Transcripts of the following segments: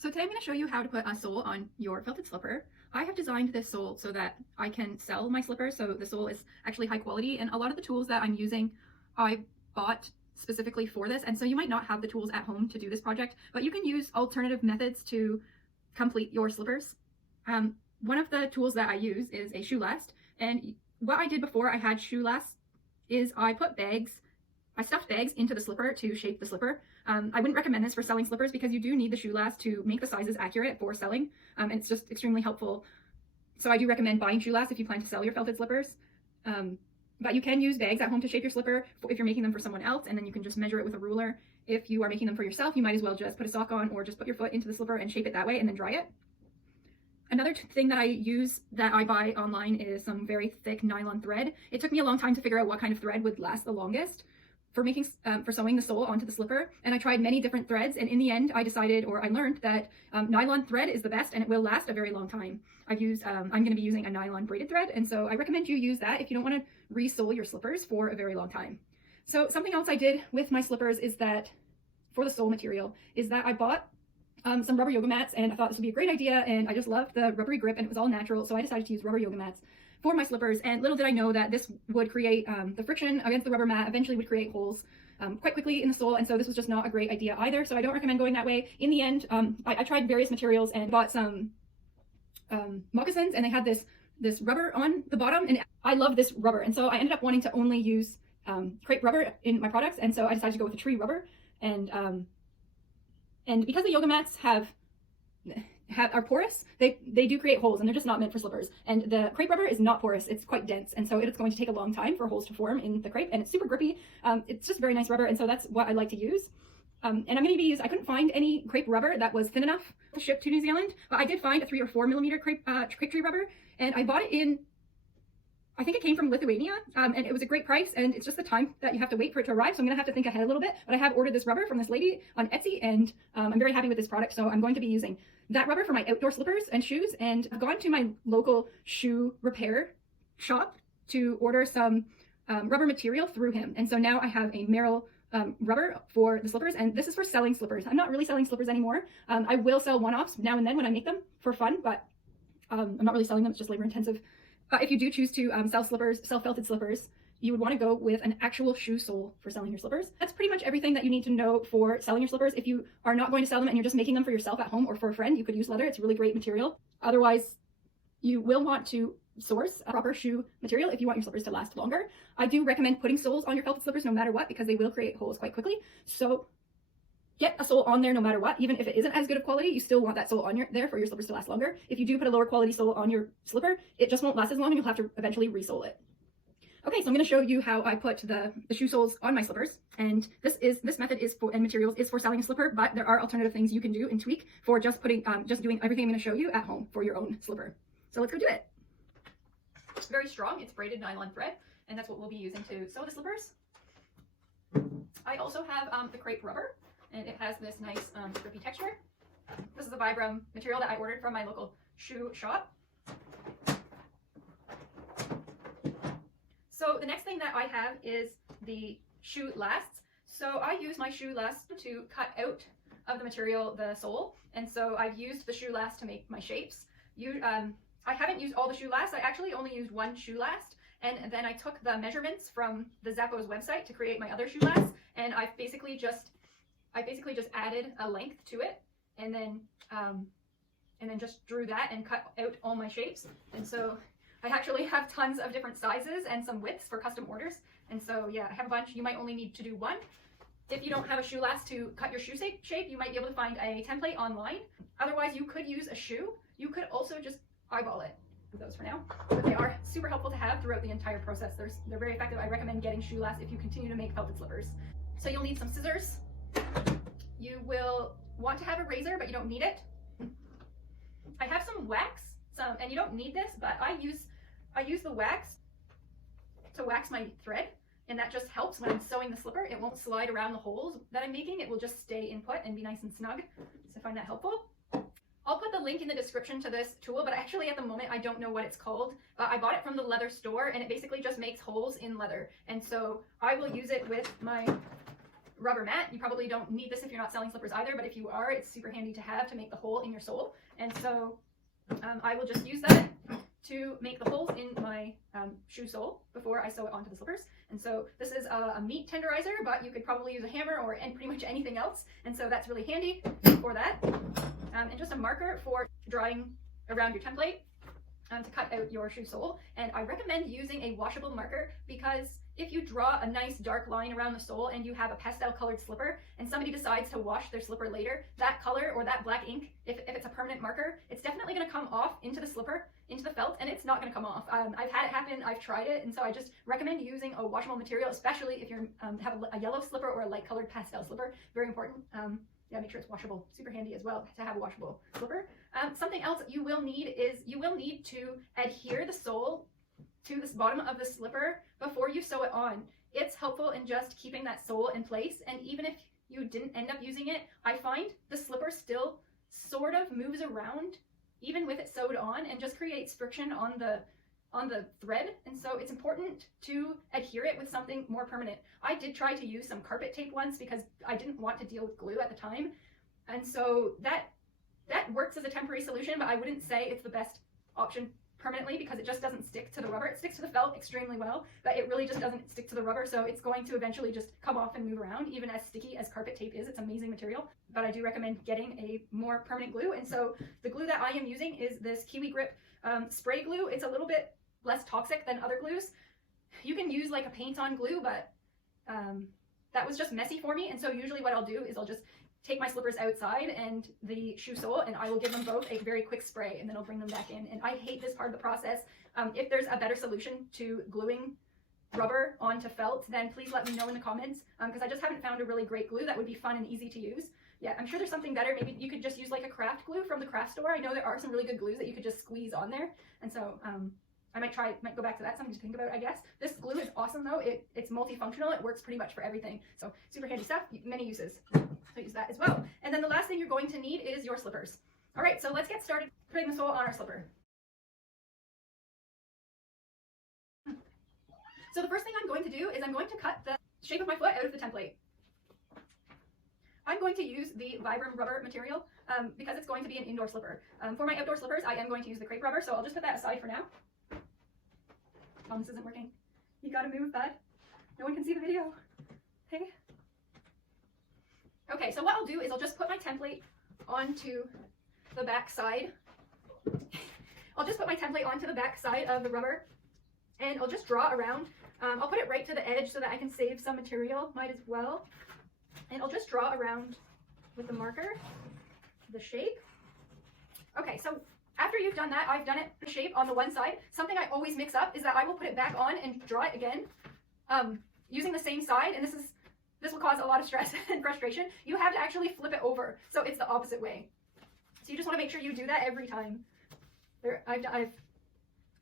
So today I'm going to show you how to put a sole on your felted slipper. I have designed this sole so that I can sell my slippers, so the sole is actually high quality, and a lot of the tools that I'm using I bought specifically for this, and so you might not have the tools at home to do this project, but you can use alternative methods to complete your slippers. One of the tools that I use is a shoe last, and what I did before I had shoe lasts is I stuffed bags into the slipper to shape the slipper. I wouldn't recommend this for selling slippers because you do need the shoe last to make the sizes accurate for selling, and it's just extremely helpful. So I do recommend buying shoe last if you plan to sell your felted slippers. But you can use bags at home to shape your slipper if you're making them for someone else, and then you can just measure it with a ruler. If you are making them for yourself, you might as well just put a sock on or just put your foot into the slipper and shape it that way and then dry it. Another thing that I use that I buy online is some very thick nylon thread. It took me a long time to figure out what kind of thread would last the longest for sewing the sole onto the slipper, and I tried many different threads, and in the end I learned that nylon thread is the best and it will last a very long time. I'm going to be using a nylon braided thread, and so I recommend you use that if you don't want to re-sole your slippers for a very long time. So something else I did with my slippers is that for the sole material is that I bought some rubber yoga mats, and I thought this would be a great idea, and I just loved the rubbery grip and it was all natural, so I decided to use rubber yoga mats for my slippers. And little did I know that this would create the friction against the rubber mat eventually would create holes quite quickly in the sole, and so this was just not a great idea either, so I don't recommend going that way. In the end, I tried various materials and bought some moccasins, and they had this rubber on the bottom, and I love this rubber, and so I ended up wanting to only use crepe rubber in my products, and so I decided to go with a tree rubber. And because the yoga mats are porous, they do create holes, and they're just not meant for slippers. And the crepe rubber is not porous, it's quite dense, and so it's going to take a long time for holes to form in the crepe, and it's super grippy. It's just very nice rubber, and so that's what I like to use. And I'm going to I couldn't find any crepe rubber that was thin enough to ship to New Zealand, but I did find a 3 or 4 millimeter crepe tree rubber, and I bought it I think it came from Lithuania, and it was a great price, and it's just the time that you have to wait for it to arrive, so I'm going to have to think ahead a little bit. But I have ordered this rubber from this lady on Etsy, and I'm very happy with this product, so I'm going to be using that rubber for my outdoor slippers and shoes. And I've gone to my local shoe repair shop to order some rubber material through him, and so now I have a Merrill rubber for the slippers, and this is for selling slippers. I'm not really selling slippers anymore. I will sell one-offs now and then when I make them for fun, but I'm not really selling them, it's just labor intensive. If you do choose to sell felted slippers, you would want to go with an actual shoe sole for selling your slippers. That's pretty much everything that you need to know for selling your slippers. If you are not going to sell them and you're just making them for yourself at home or for a friend, you could use leather. It's a really great material. Otherwise, you will want to source a proper shoe material if you want your slippers to last longer. I do recommend putting soles on your felted slippers no matter what, because they will create holes quite quickly. So get a sole on there no matter what. Even if it isn't as good of quality, you still want that sole on there for your slippers to last longer. If you do put a lower quality sole on your slipper, it just won't last as long and you'll have to eventually re-sole it. Okay, so I'm going to show you how I put the shoe soles on my slippers, and this method and materials is for selling a slipper, but there are alternative things you can do and tweak for just doing everything I'm going to show you at home for your own slipper. So let's go do it. It's very strong. It's braided nylon thread, and that's what we'll be using to sew the slippers. I also have the crepe rubber, and it has this nice grippy texture. This is the Vibram material that I ordered from my local shoe shop. So the next thing that I have is the shoe lasts. So I use my shoe last to cut out of the material the sole, and so I've used the shoe last to make my shapes. I haven't used all the shoe lasts. I actually only used one shoe last, and then I took the measurements from the Zappos website to create my other shoe lasts, and I basically just added a length to it, and then just drew that and cut out all my shapes. And so I actually have tons of different sizes and some widths for custom orders. And so yeah, I have a bunch. You might only need to do one. If you don't have a shoe last to cut your shoe shape, you might be able to find a template online. Otherwise, you could use a shoe. You could also just eyeball it. Those for now, but they are super helpful to have throughout the entire process. They're very effective. I recommend getting shoe lasts if you continue to make felted slippers. So you'll need some scissors. You will want to have a razor, but you don't need it. I have some wax, and you don't need this, but I use the wax to wax my thread, and that just helps when I'm sewing the slipper. It won't slide around the holes that I'm making. It will just stay in put and be nice and snug. So I find that helpful. I'll put the link in the description to this tool, but actually at the moment I don't know what it's called. I bought it from the leather store, and it basically just makes holes in leather, and so I will use it with my rubber mat. You probably don't need this if you're not selling slippers either, but if you are, it's super handy to have to make the hole in your sole. And so I will just use that to make the holes in my shoe sole before I sew it onto the slippers. And so this is a meat tenderizer, but you could probably use a hammer or pretty much anything else. And so that's really handy for that. And just a marker for drawing around your template to cut out your shoe sole. And I recommend using a washable marker, because if you draw a nice dark line around the sole and you have a pastel colored slipper and somebody decides to wash their slipper later, that color or that black ink, if it's a permanent marker, it's definitely going to come off into the slipper, into the felt, and it's not going to come off. I've had it happen, I've tried it, and so I just recommend using a washable material, especially if you have a yellow slipper or a light colored pastel slipper. Very important. Yeah, make sure it's washable. Super handy as well to have a washable slipper. Something else you will need is you will need to adhere the sole to this bottom of the slipper before you sew it on. It's helpful in just keeping that sole in place, and even if you didn't end up using it, I find the slipper still sort of moves around even with it sewed on and just creates friction on the thread. And so it's important to adhere it with something more permanent. I did try to use some carpet tape once because I didn't want to deal with glue at the time, and so that works as a temporary solution, but I wouldn't say it's the best option permanently, because it just doesn't stick to the rubber. It sticks to the felt extremely well, but it really just doesn't stick to the rubber, so it's going to eventually just come off and move around. Even as sticky as carpet tape is, it's amazing material, but I do recommend getting a more permanent glue. And so the glue that I am using is this Kiwi Grip spray glue. It's a little bit less toxic than other glues. You can use like a paint-on glue, but that was just messy for me, and so usually what I'll do is I'll just take my slippers outside and the shoe sole, and I will give them both a very quick spray, and then I'll bring them back in. And I hate this part of the process. If there's a better solution to gluing rubber onto felt, then please let me know in the comments, because I just haven't found a really great glue that would be fun and easy to use. Yeah, I'm sure there's something better. Maybe you could just use like a craft glue from the craft store. I know there are some really good glues that you could just squeeze on there, and so I might go back to that, something to think about, I guess. This glue is awesome though. It's multifunctional. It works pretty much for everything. So super handy stuff, many uses. So use that as well. And then the last thing you're going to need is your slippers. All right, so let's get started putting the sole on our slipper. So the first thing I'm going to do is I'm going to cut the shape of my foot out of the template. I'm going to use the Vibram rubber material because it's going to be an indoor slipper. For my outdoor slippers, I am going to use the crepe rubber, so I'll just put that aside for now. Oh, this isn't working. You gotta move, bud. No one can see the video. Hey. Okay, so what I'll do is I'll just put my template onto the back side. I'll just put my template onto the back side of the rubber, and I'll just draw around. I'll put it right to the edge so that I can save some material, might as well. And I'll just draw around with the marker, the shape. Okay, so after you've done that, I've done it the shape on the one side. Something I always mix up is that I will put it back on and draw it again using the same side, and this will cause a lot of stress and frustration. You have to actually flip it over, so it's the opposite way. So you just want to make sure you do that every time. I've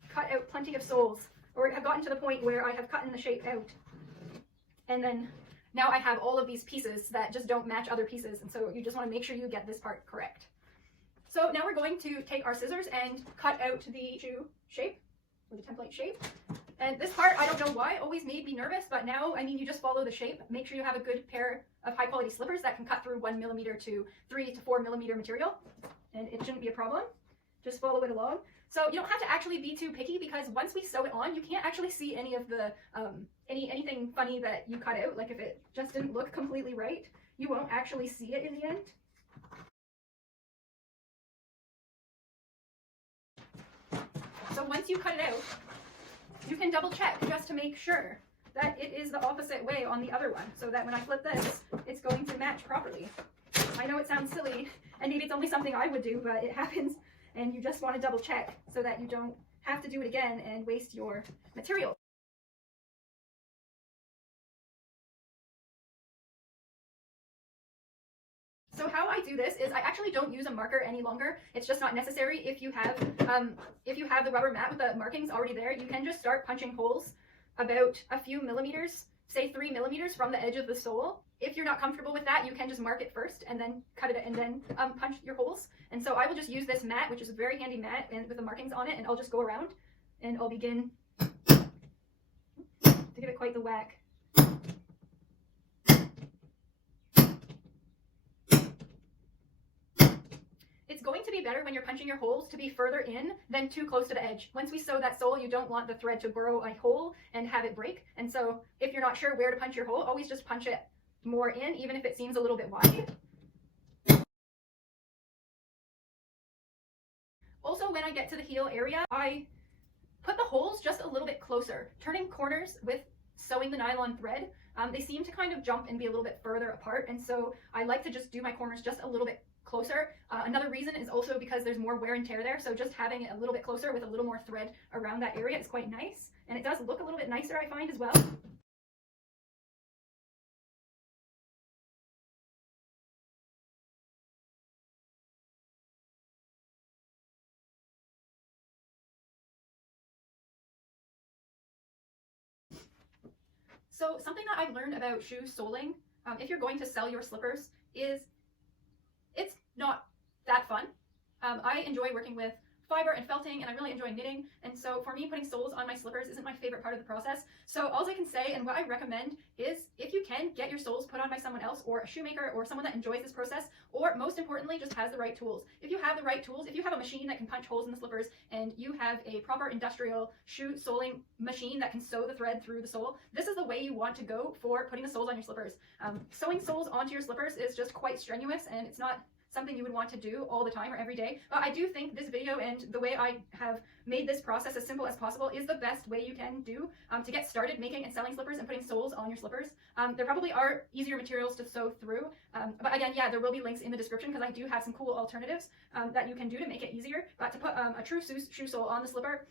cut out plenty of soles, or have gotten to the point where I have cut in the shape out, and then now I have all of these pieces that just don't match other pieces, and so you just want to make sure you get this part correct. So now we're going to take our scissors and cut out the shoe shape, or the template shape. And this part, I don't know why, always made me nervous, but now, I mean, you just follow the shape. Make sure you have a good pair of high quality slippers that can cut through 1 millimeter to 3 to 4 millimeter material, and it shouldn't be a problem. Just follow it along. So you don't have to actually be too picky, because once we sew it on, you can't actually see any of the, anything funny that you cut out. Like if it just didn't look completely right, you won't actually see it in the end. So once you cut it out, you can double check just to make sure that it is the opposite way on the other one, so that when I flip this, it's going to match properly. I know it sounds silly, and maybe it's only something I would do, but it happens, and you just want to double check so that you don't have to do it again and waste your material. So how I do this is I actually don't use a marker any longer. It's just not necessary. If you have the rubber mat with the markings already there, you can just start punching holes about a few millimeters, say 3 millimeters from the edge of the sole. If you're not comfortable with that, you can just mark it first and then cut it and then punch your holes. And so I will just use this mat, which is a very handy mat and with the markings on it, and I'll just go around and I'll begin to give it quite the whack. It's going to be better when you're punching your holes to be further in than too close to the edge. Once we sew that sole, you don't want the thread to burrow a hole and have it break. And so if you're not sure where to punch your hole, always just punch it more in, even if it seems a little bit wide. Also, when I get to the heel area, I put the holes just a little bit closer, turning corners with sewing the nylon thread. They seem to kind of jump and be a little bit further apart, and so I like to just do my corners just a little bit closer. Another reason is also because there's more wear and tear there, so just having it a little bit closer with a little more thread around that area is quite nice, and it does look a little bit nicer, I find, as well. So something that I've learned about shoe soling, if you're going to sell your slippers, is it's not that fun. I enjoy working with fiber and felting, and I really enjoy knitting, and so for me, putting soles on my slippers isn't my favorite part of the process. So all I can say, and what I recommend, is if you can, get your soles put on by someone else, or a shoemaker, or someone that enjoys this process, or most importantly, just has the right tools. If you have the right tools, if you have a machine that can punch holes in the slippers, and you have a proper industrial shoe soling machine that can sew the thread through the sole, this is the way you want to go for putting the soles on your slippers. Sewing soles onto your slippers is just quite strenuous, and it's not something you would want to do all the time or every day. But I do think this video and the way I have made this process as simple as possible is the best way you can do to get started making and selling slippers and putting soles on your slippers. There probably are easier materials to sew through, but again, yeah, there will be links in the description because I do have some cool alternatives that you can do to make it easier. But to put a true shoe sole on the slipper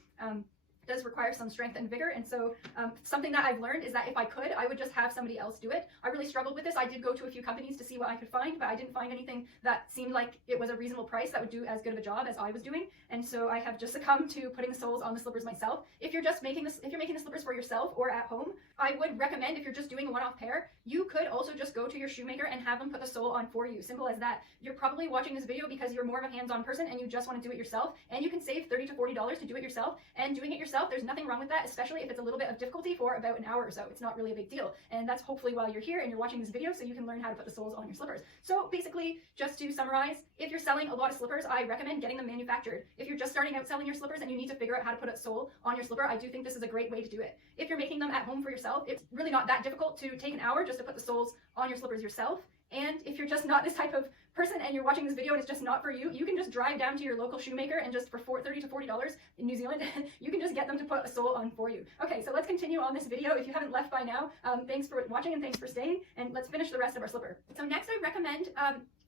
does require some strength and vigor, and so something that I've learned is that if I could, I would just have somebody else do it. I really struggled with this. I did go to a few companies to see what I could find, but I didn't find anything that seemed like it was a reasonable price that would do as good of a job as I was doing, and so I have just succumbed to putting the soles on the slippers myself. If you're just making this, if you're making the slippers for yourself or at home, I would recommend, if you're just doing a one-off pair, you could also just go to your shoemaker and have them put the sole on for you. Simple as that. You're probably watching this video because you're more of a hands-on person and you just want to do it yourself, and you can save $30 to $40 to do it yourself, and doing it yourself, there's nothing wrong with that, especially if it's a little bit of difficulty for about an hour or so. It's not really a big deal, and that's hopefully while you're here and you're watching this video so you can learn how to put the soles on your slippers. So basically, just to summarize, if you're selling a lot of slippers, I recommend getting them manufactured. If you're just starting out selling your slippers and you need to figure out how to put a sole on your slipper, I do think this is a great way to do it. If you're making them at home for yourself, it's really not that difficult to take an hour just to put the soles on your slippers yourself. And if you're just not this type of person and you're watching this video and it's just not for you, you can just drive down to your local shoemaker and just for $30 to $40 in New Zealand, you can just get them to put a sole on for you. Okay, so let's continue on this video. If you haven't left by now, thanks for watching and thanks for staying, and let's finish the rest of our slipper. So next I recommend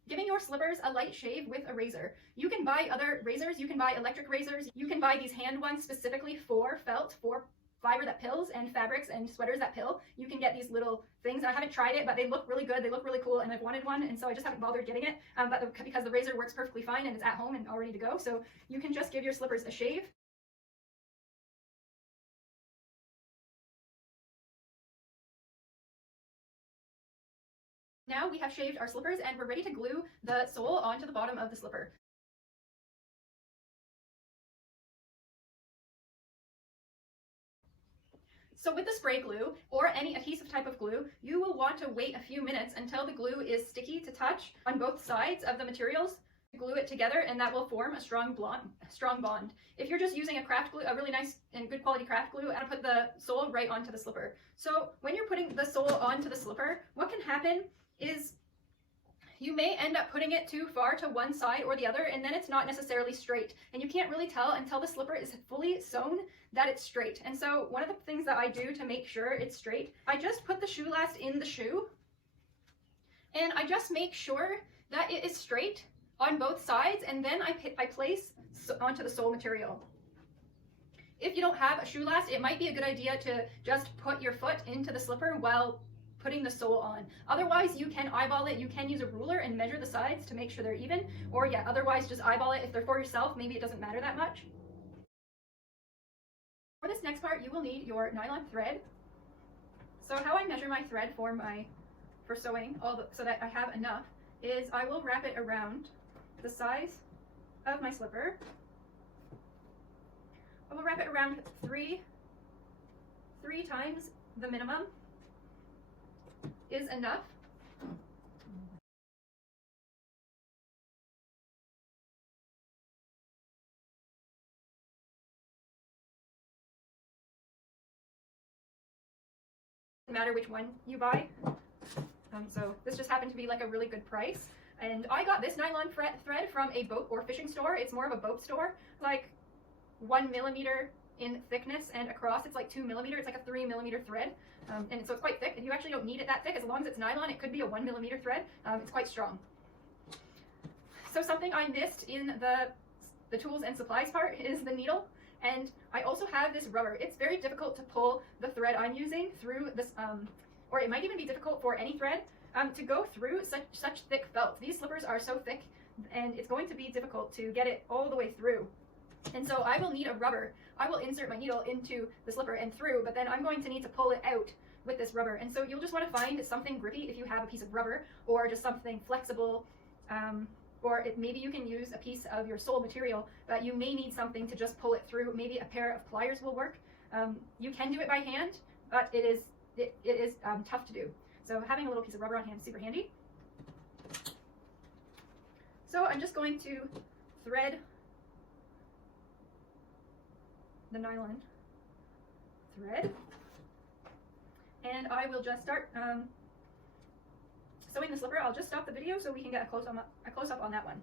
giving your slippers a light shave with a razor. You can buy other razors, you can buy electric razors, you can buy these hand ones specifically for felt, for fiber that pills, and fabrics and sweaters that pill. You can get these little things. I haven't tried it, but they look really good. They look really cool, and I've wanted one, and so I just haven't bothered getting it. Because the razor works perfectly fine and it's at home and all ready to go, so you can just give your slippers a shave. Now we have shaved our slippers and we're ready to glue the sole onto the bottom of the slipper. So with the spray glue or any adhesive type of glue, you will want to wait a few minutes until the glue is sticky to touch on both sides of the materials. Glue it together and that will form a strong bond. If you're just using a craft glue, a really nice and good quality craft glue, and put the sole right onto the slipper. So when you're putting the sole onto the slipper, what can happen is you may end up putting it too far to one side or the other, and then it's not necessarily straight. And you can't really tell until the slipper is fully sewn that it's straight. And so one of the things that I do to make sure it's straight, I just put the shoe last in the shoe, and I just make sure that it is straight on both sides, and then I place onto the sole material. If you don't have a shoe last, it might be a good idea to just put your foot into the slipper while putting the sole on. Otherwise, you can eyeball it. You can use a ruler and measure the sides to make sure they're even, or yeah, otherwise just eyeball it. If they're for yourself, maybe it doesn't matter that much. For this next part, you will need your nylon thread. So how I measure my thread for sewing, so that I have enough, is I will wrap it around the size of my slipper. I will wrap it around three times the minimum is enough. matter which one you buy. So this just happened to be like a really good price. And I got this nylon thread from a boat or fishing store. It's more of a boat store, like 1 millimeter in thickness, and across it's like 2 millimeter. It's like a 3 millimeter thread. And so it's quite thick, and you actually don't need it that thick. As long as it's nylon, it could be a 1 millimeter thread. It's quite strong. So something I missed in the tools and supplies part is the needle. And I also have this rubber. It's very difficult to pull the thread I'm using through this, or it might even be difficult for any thread to go through such thick felt. These slippers are so thick, and it's going to be difficult to get it all the way through. And so I will need a rubber. I will insert my needle into the slipper and through, but then I'm going to need to pull it out with this rubber. And so you'll just want to find something grippy if you have a piece of rubber, or just something flexible, or maybe you can use a piece of your sole material, but you may need something to just pull it through. Maybe a pair of pliers will work. You can do it by hand, but it is tough to do. So having a little piece of rubber on hand is super handy. So I'm just going to thread the nylon thread, and I will just start sewing the slipper. I'll just stop the video so we can get a close up on that one.